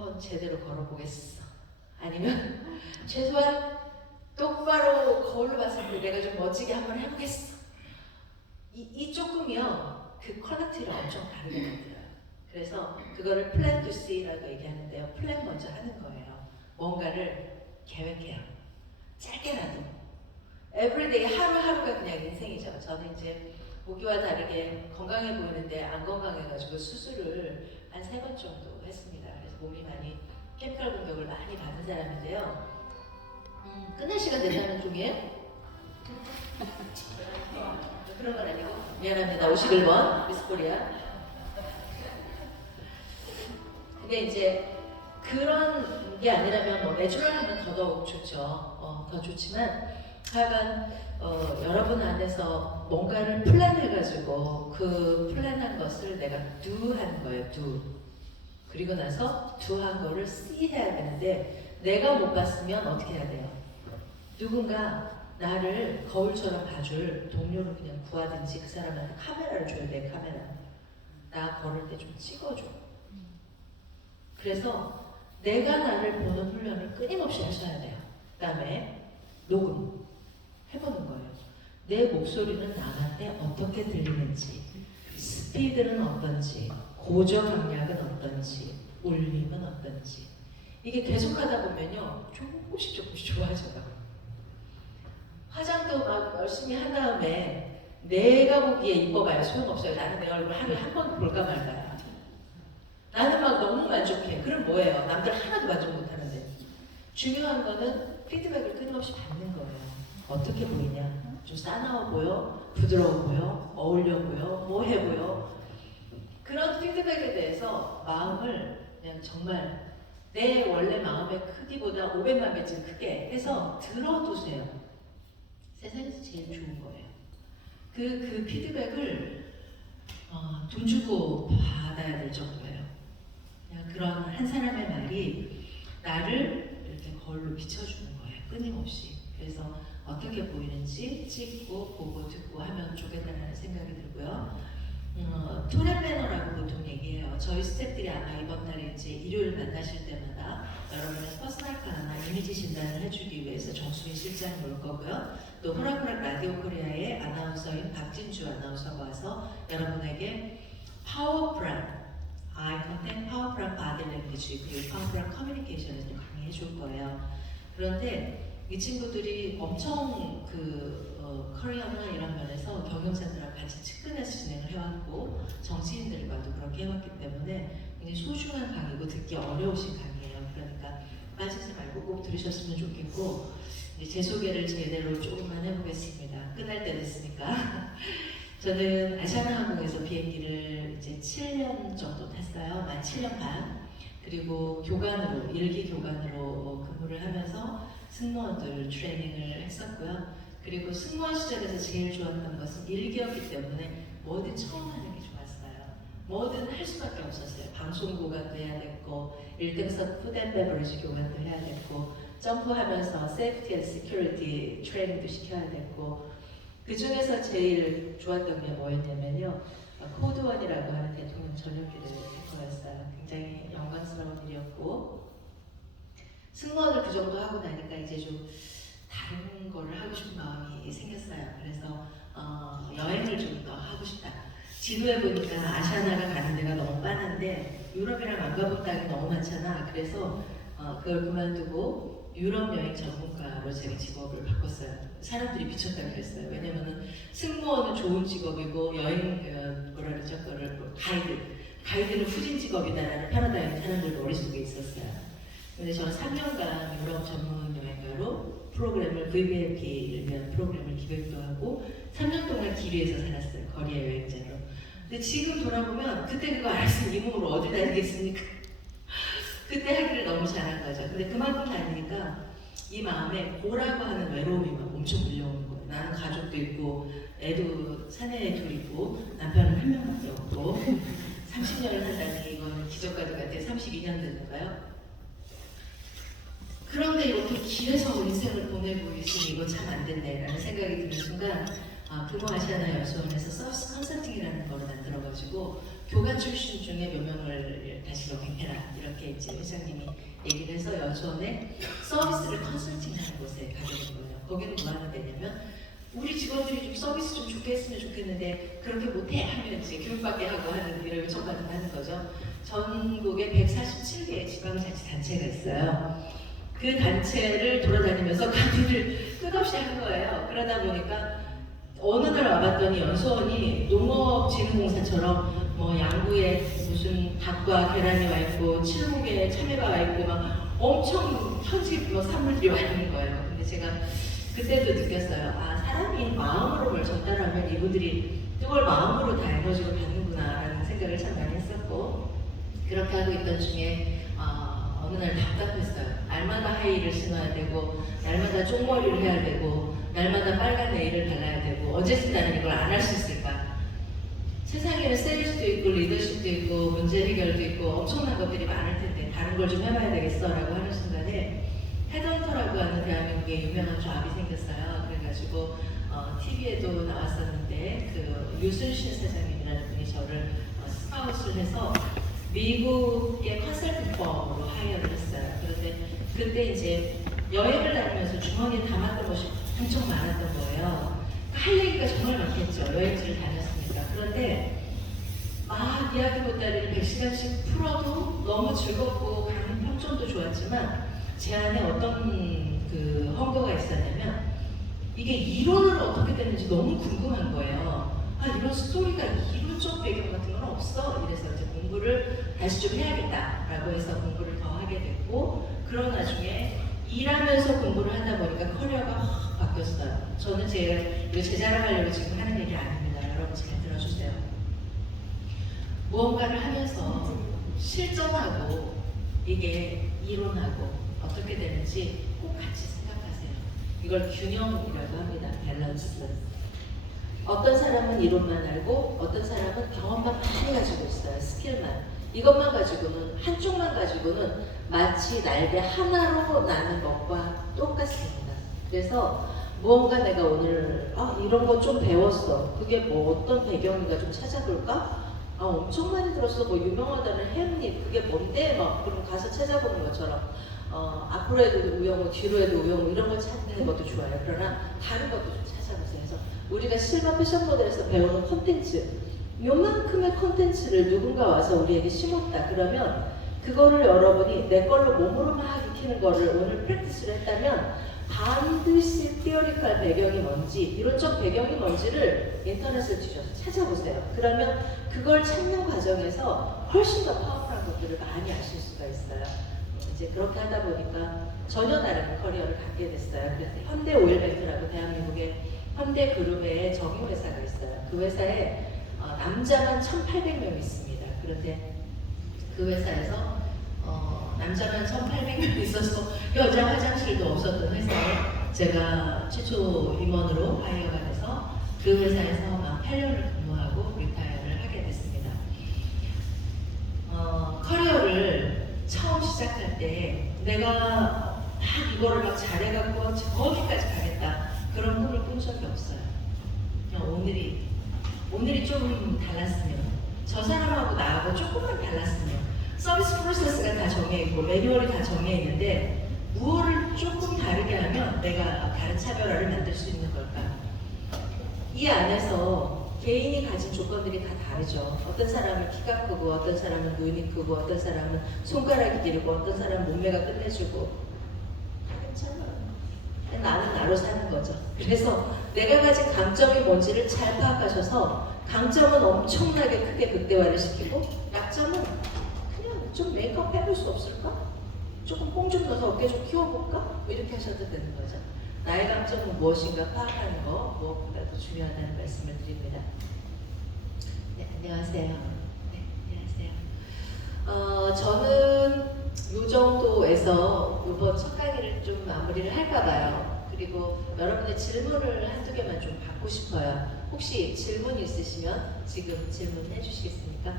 한번 제대로 걸어보겠어. 아니면 최소한 똑바로 거울로 봤을 때 내가 좀 멋지게 한번 해보겠어. 이 조금이요, 그 퀄리티를 엄청 다르게 만들어요. 그래서 그거를 플랜 투 씨라고 얘기하는데요. 플랜 먼저 하는 거예요. 뭔가를 계획해요. 짧게라도. 에브리데이 하루하루가 그냥 인생이죠. 저는 이제 보기와 다르게 건강해 보이는데 안 건강해가지고 수술을 한 3번 정도 했습니다. 그래서 몸이 많이 케미컬 공격을 많이 받은 사람인데요. 끝날 시간 됐다는 중이에요? 그런 건 아니고 미안합니다. 51번 미스코리아. 근데 이제 그런 게 아니라면 뭐 내추럴하면 더더욱 좋죠. 더 좋지만 하여간 여러분 안에서 뭔가를 플랜해가지고 그 플랜한 것을 내가 do 하는 거예요. do. 그리고 나서 do 한 거를 see 해야 되는데 내가 못 봤으면 어떻게 해야 돼요? 누군가 나를 거울처럼 봐줄 동료를 그냥 구하든지 그 사람한테 카메라를 줘야 돼. 카메라. 나 걸을 때 좀 찍어줘. 그래서 내가 나를 보는 훈련을 끊임없이 하셔야 돼요. 그 다음에 녹음 해보는 거예요. 내 목소리는 남한테 어떻게 들리는지, 스피드는 어떤지, 고저 강약은 어떤지, 울림은 어떤지. 이게 계속 하다 보면요, 조금씩 좋아져요. 화장도 막 열심히 한 다음에 내가 보기에 이뻐봐야 소용없어요. 나는 내 얼굴 하루에 한 번 볼까 말까야. 나는 막 너무 만족해. 그럼 뭐예요? 남들 하나도 만족 못하는데. 중요한 거는 피드백을 끊임없이 받는 거예요. 어떻게 보이냐? 좀 싸나워 보여? 부드러워 보여? 어울려 보여? 뭐해 보여? 그런 피드백에 대해서 마음을 그냥 정말 내 원래 마음의 크기보다 500만 배쯤 크게 해서 들어두세요. 세상에서 제일 좋은 거예요. 그 피드백을 돈 주고 받아야 될 정도예요. 그냥 그런 한 사람의 말이 나를 이렇게 거울로 비춰주는 거예요. 끊임없이. 그래서 어떻게 보이는지 찍고 보고 듣고 하면 좋겠다는 생각이 들고요. 톤앤 매너라고 보통 얘기해요. 저희 스태프들이 아마 이번 달에 이제 일요일 만나실 때마다 여러분의 퍼스널 카나 이미지 진단을 해주기 위해서 정수민 실장이 올 거고요. 또 호락호락 라디오 코리아의 아나운서인 박진주 아나운서가 와서 여러분에게 파워풀한 아이 컨택, 파워풀한 바디 랭귀지, 그리고 파워풀한 커뮤니케이션을 좀 강의해 줄 거예요. 그런데 이 친구들이 엄청 커리어나 이런 면에서 경영자들하고 같이 측근에서 진행을 해왔고 정치인들과도 그렇게 해왔기 때문에 굉장히 소중한 강의고 듣기 어려우신 강의예요. 그러니까 빠지지 말고 꼭 들으셨으면 좋겠고 제 소개를 제대로 조금만 해보겠습니다. 끝날 때 됐으니까. 저는 아시아나항공에서 비행기를 이제 7년 정도 탔어요. 만 7년 반. 그리고 교관으로, 일기 교관으로 근무를 하면서 승무원들 트레이닝을 했었고요. 그리고 승무원 시절에서 제일 좋았던 것은 일기였기 때문에 뭐든 처음 하는 게 좋았어요. 뭐든 할 수밖에 없었어요. 방송 교관도 해야 됐고, 1등석 푸드앤베버리지 교관도 해야 됐고, 점프하면서 세이프티 앤 시큐리티 트레이닝도 시켜야 됐고, 그 중에서 제일 좋았던 게 뭐였냐면요. 코드원이라고 하는 대통령 전용기를 탈 거였어요. 굉장히 영광스러운 일이었고, 승무원을 그 정도 하고 나니까 이제 좀 다른 거를 하고 싶은 마음이 생겼어요. 그래서 여행을 좀 더 하고 싶다. 지도에 보니까 아시아나가 가는 데가 너무 빤한데 유럽이랑 안 가본 땅이 너무 많잖아. 그래서 그걸 그만두고 유럽 여행 전문가로 제가 직업을 바꿨어요. 사람들이 미쳤다고 그랬어요. 왜냐면은 승무원은 좋은 직업이고 여행 뭐라 그러죠? 그거를 가이드는 후진 직업이다라는 패러다임이 사람들 머릿속에 있었어요. 근데 저는 3년간 유럽 전문 여행가로 프로그램을 VVIP를 위한 프로그램을 기획도 하고 3년 동안 기류에서 살았어요. 거리의 여행자로. 근데 지금 돌아보면 그때 그거 알았으면 이 몸으로 어디 다니겠습니까? 그때 하기를 너무 잘한 거죠. 근데 그만큼 다니니까 이 마음에 고라고 하는 외로움이 막 엄청 밀려오는 거예요. 나는 가족도 있고 애도 사내에 둘 있고 남편은 한 명밖에 없고 30년을 살다니 이거는 기적과도 같아. 32년 됐는가요? 그런데 이렇게 길에서 인생을 보내고 있으니 이거 참 안 됐네 라는 생각이 드는 순간 금호 아시아나 여수원에서 서비스 컨설팅이라는 걸 만들어가지고 교관 출신 중에 몇 명을 다시 로킹해라 이렇게 이렇게 이제 회장님이 얘기를 해서 여수원에 서비스를 컨설팅하는 곳에 가게 된 거예요. 거기는 뭐 하는 데냐면 우리 직원들이 좀 서비스 좀 좋게 했으면 좋겠는데 그렇게 못해 하면 이제 교육받게 하고 하는 일을 요청받은 하는 거죠. 전국에 147개의 지방자치단체가 있어요. 그 단체를 돌아다니면서 강의를 끝없이 한 거예요. 그러다 보니까 어느 날 와봤더니 연수원이 농업진흥공사처럼 뭐 양구에 무슨 닭과 계란이 와 있고 칠목에 참외가 와 있고 막 엄청 현지 뭐 산물들이 와 있는 거예요. 근데 제가 그때도 느꼈어요. 아, 사람이 마음으로 뭘 전달하면 이분들이 그걸 마음으로 다 에너지를 받는구나라는 생각을 참 많이 했었고, 그렇게 하고 있던 중에 어느 날 답답했어요. 날마다 하이힐을 신어야 되고, 날마다 쪽머리를 해야 되고, 날마다 빨간 네일을 발라야 되고, 언제쯤 나는 이걸 안 할 수 있을까? 세상에는 세일즈도 있고, 리더십도 있고, 문제 해결도 있고, 엄청난 것들이 많을 텐데 다른 걸 좀 해봐야 되겠어 라고 하는 순간에 헤드헌터라고 하는 대한민국의 유명한 조합이 생겼어요. 그래가지고 TV에도 나왔었는데 그 유순신 사장님이라는 분이 저를 스카웃을 해서 미국의 컨설팅 펌으로 하이어를 했어요. 그런데 그때 이제 여행을 다니면서 주머니에 담았던 것이 엄청 많았던 거예요. 할 얘기가 정말 많겠죠. 여행지를 다녔으니까. 그런데 막 이야기 보따리를 100시간씩 풀어도 너무 즐겁고 강의 평점도 좋았지만 제 안에 어떤 그 헝거가 있었냐면 이게 이론으로 어떻게 되는지 너무 궁금한 거예요. 아, 이런 스토리가 이론적 배경 같은 건 없어. 이래서 이제 공부를 다시 좀 해야겠다라고 해서 공부를 더 하게 됐고, 그런 와중에 일하면서 공부를 하다 보니까 커리어가 확 바뀌었어요. 저는 이거 제 자랑하려고 지금 하는 얘기 아닙니다. 여러분 잘 들어주세요. 무언가를 하면서 실전하고 이게 이론하고 어떻게 되는지 꼭 같이 생각하세요. 이걸 균형이라고 합니다. 밸런스. 어떤 사람은 이론만 알고 어떤 사람은 경험만 많이 가지고 있어요. 스킬만. 이것만 가지고는, 한쪽만 가지고는 마치 날개 하나로 나는 것과 똑같습니다. 그래서 무언가 내가 오늘 이런 거 좀 배웠어. 그게 뭐 어떤 배경인가 좀 찾아볼까? 엄청 많이 들었어. 뭐 유명하다는 햄릿 그게 뭔데? 막 그럼 가서 찾아보는 것처럼 앞으로 해도 우영우, 뒤로 해도 우영우 이런 걸 찾는 것도 좋아요. 그러나 다른 것도 좀 찾아보세요. 그래서 우리가 실버 패션 모델에서 배우는 콘텐츠, 요만큼의 콘텐츠를 누군가 와서 우리에게 심었다. 그러면 그거를 여러분이 내 걸로 몸으로 막 익히는 거를 오늘 프랙티스를 했다면 반드시 티어리컬 배경이 뭔지, 이론적 배경이 뭔지를 인터넷을 뒤져서 찾아보세요. 그러면 그걸 찾는 과정에서 훨씬 더 파워풀한 것들을 많이 아실 수가 있어요. 이제 그렇게 하다 보니까 전혀 다른 커리어를 갖게 됐어요. 그래서 현대오일뱅크라고 대한민국의 현대그룹의 정유회사가 있어요. 그 회사에 남자만 1,800명 있습니다. 그런데 그 회사에서 남자만 1,800명 있어서 여자 화장실도 없었던 회사에 제가 최초 임원으로 하이어가 돼서 그 회사에서 막 8년을 근무하고 리타이어를 하게 됐습니다. 커리어를 처음 시작할 때 내가 막 이거를 막 잘해갖고 저기까지 가겠다 그런 꿈을 꾼 적이 없어요. 그냥 오늘이 좀 달랐으면, 저 사람하고 나하고 조금만 달랐으면, 서비스 프로세스가 다 정해있고 매뉴얼이 다 정해있는데 무엇을 조금 다르게 하면 내가 다른 차별화를 만들 수 있는 걸까? 이 안에서 개인이 가진 조건들이 다 다르죠. 어떤 사람은 키가 크고 어떤 사람은 눈이 크고 어떤 사람은 손가락이 길고 어떤 사람은 몸매가 끝내주고 다 괜찮아요. 나는 나로 사는 거죠. 그래서 내가 가진 강점이 뭔지를 잘 파악하셔서 강점은 엄청나게 크게 극대화를 시키고 약점은 그냥 좀 메이크업 해볼 수 없을까? 조금 뽕 좀 넣어서 어깨 좀 키워볼까? 이렇게 하셔도 되는 거죠. 나의 강점은 무엇인가 파악하는 거 무엇보다도 중요하다는 말씀을 드립니다. 네, 안녕하세요. 네, 안녕하세요. 저는 이 정도에서 이번 첫 강의를 좀 마무리를 할까 봐요. 그리고 여러분의 질문을 한두 개만 좀 받고 싶어요. 혹시 질문 있으시면 지금 질문해 주시겠습니까?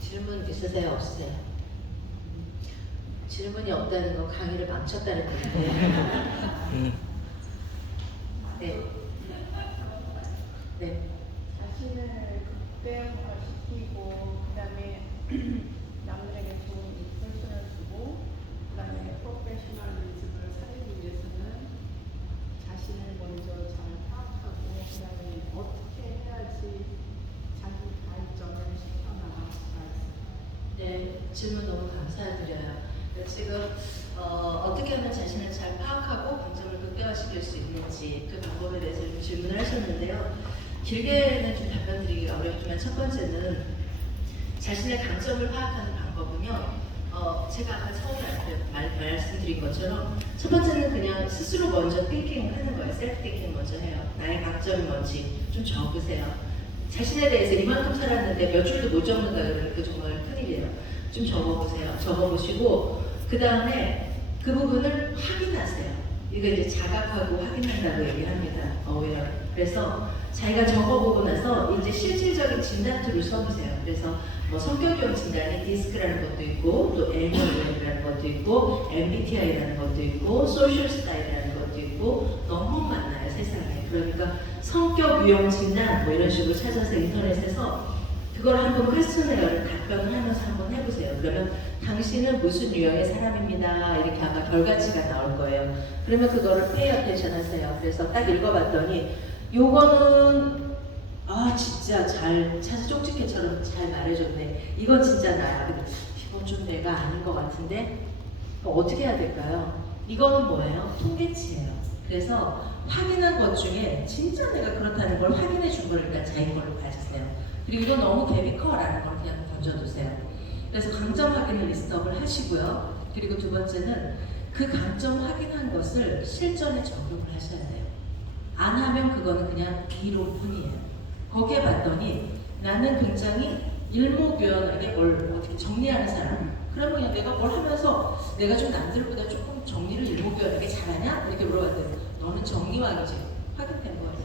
질문 있으세요? 없으세요? 질문이 없다는 건 강의를 망쳤다는 건데. 네. 네. 자신을 극대화시키고 그다음에 남들에게 좋은 인프레션을 주고 그다음에 프로페셔널리즘을 살리기 위해서는 자신을 먼저 잘 파악하고 그다음에 어떻게 해야지 자기 발전을 시켜나갈 수가 있어요. 네, 질문 너무 감사드려요. 지금 어떻게 하면 자신을 잘 파악하고 강점을 극대화시킬 수 있는지 그 방법에 대해서 좀 질문을 하셨는데요. 길게는 좀 답변 드리기가 어렵지만 첫 번째는 자신의 강점을 파악하는 방법은요. 제가 아까 처음에 말씀드린 것처럼 첫 번째는 그냥 스스로 먼저 띵킹 하는 거예요. 셀프 띵킹 먼저 해요. 나의 강점이 뭔지 좀 적으세요. 자신에 대해서 이만큼 살았는데 몇 줄도 못 적는다 그러니까 정말 큰일이에요. 좀 적어보세요. 적어보시고 그 다음에 그 부분을 확인하세요. 이거 이제 자각하고 확인한다고 얘기합니다. 그래서 자기가 적어보고 나서 이제 실질적인 진단 툴을 써보세요. 그래서 뭐 성격형 진단이 디스크라는 것도 있고 또 Enneagram이라는 것도 있고 MBTI라는 것도 있고 소셜 스타일이라는 것도 있고 너무 많아요 세상에. 그러니까 성격 유형 진단 뭐 이런 식으로 찾아서 인터넷에서 그걸 한번 퀘스천에어를 답변을 하면서 한번 해보세요. 그러면 당신은 무슨 유형의 사람입니다. 이렇게 아마 결과치가 나올 거예요. 그러면 그거를 페이 어텐션 하세요. 그래서 딱 읽어봤더니 요거는 진짜 잘 쪽집게처럼 잘 말해줬네. 이건 진짜 나야. 이건 좀 내가 아닌 것 같은데 어떻게 해야 될까요? 이거는 뭐예요? 통계치예요. 그래서 확인한 것 중에 진짜 내가 그렇다는 걸 확인해 준 걸 일단 자기 걸로 가지세요. 그리고 이건 너무 갭이 커라는 걸 그냥 던져두세요. 그래서 강점 확인을 리스트업을 하시고요. 그리고 두 번째는 그 강점 확인한 것을 실전에 적용을 하셔야 돼요. 안 하면 그거는 그냥 이론뿐이에요. 거기에 봤더니 나는 굉장히 일목요연하게 뭘 어떻게 정리하는 사람. 그러면 그냥 내가 뭘 하면서 내가 좀 남들보다 조금 정리를 일목요연하게 잘하냐? 이렇게 물어봤더니 너는 정리왕이지. 확인된 거예요.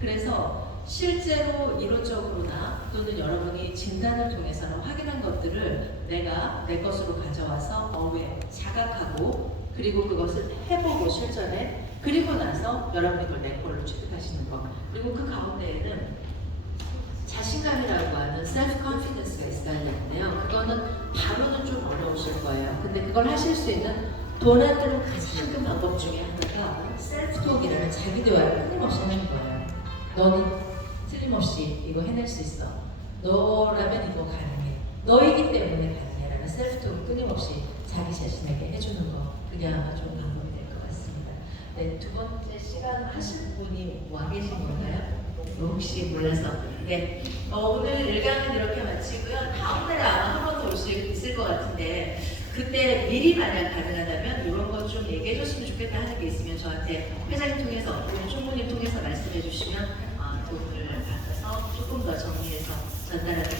그래서 실제로 이론적으로나 또는 여러분이 진단을 통해서는 확인한 것들을 내가 내 것으로 가져와서 자각하고 그리고 그것을 해보고 실전에 그리고 나서 여러분이 그걸 내 걸로 취급하시는 것. 그리고 그 가운데에는 자신감이라고 하는 self-confidence가 있어야 되는데요. 그거는 바로는 좀 어려우실 거예요. 근데 그걸 하실 수 있는 돈 안 드는 가장 큰 방법 중에 하나가 셀프-톡이라는 자기 대화를 끊임없이 하는 거예요. 너는 틀림없이 이거 해낼 수 있어. 너라면 이거 가능해. 너이기 때문에 가능해. 라는 셀프-톡을 끊임없이 자기 자신에게 해주는 거. 그게 아마 좋은 방법이 될 것 같습니다. 네, 두 번째 시간 하실 분이 와 계신 건가요? 혹시 몰라서. 네. 오늘 1강은 이렇게 마치고요. 다음날에 아마 한 번 더 있을 것 같은데 그때 미리 만약 가능하다면 이런 거 좀 얘기해 줬으면 좋겠다 하는 게 있으면 저한테 회장님 통해서 또는 총무님 통해서 말씀해 주시면 도움을 받아서 조금 더 정리해서 전달하도록